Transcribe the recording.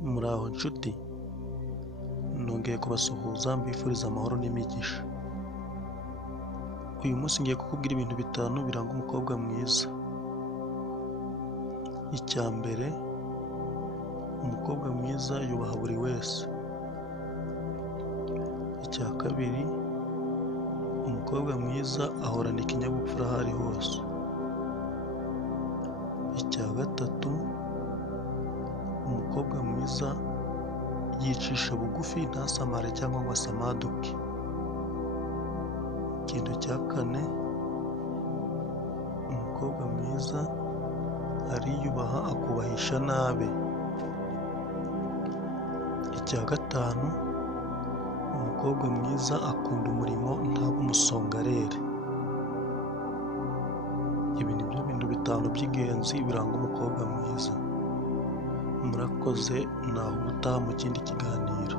Muraho nshuti, nongeye kubasuhuza mbifuriza amahoro n'imigisha. Uyu munsi ngiye kukubwira ibintu bitanu biranga umukobwa mwiza. Icya mbere, umukobwa mwiza yubaha buri wese. Icya kabiri, umukobwa mwiza ahorana ikinyabupfura aho ari hose. Icya gatatu, umukobwa mwiza yicisha bugufi ntasamare cyangwa ngo asamaduke. Ikintu cya kane, umukobwa mwiza ariyubaha akubahisha n'abe. Icya gatanu, umukobwa mwiza akunda umurimo ntabe umusongarere. Ibi ni byo bintu bitanu by'ingenzi biranga umukobwa mwiza. Murakoze, naho ubutaha mu kindi kiganiro.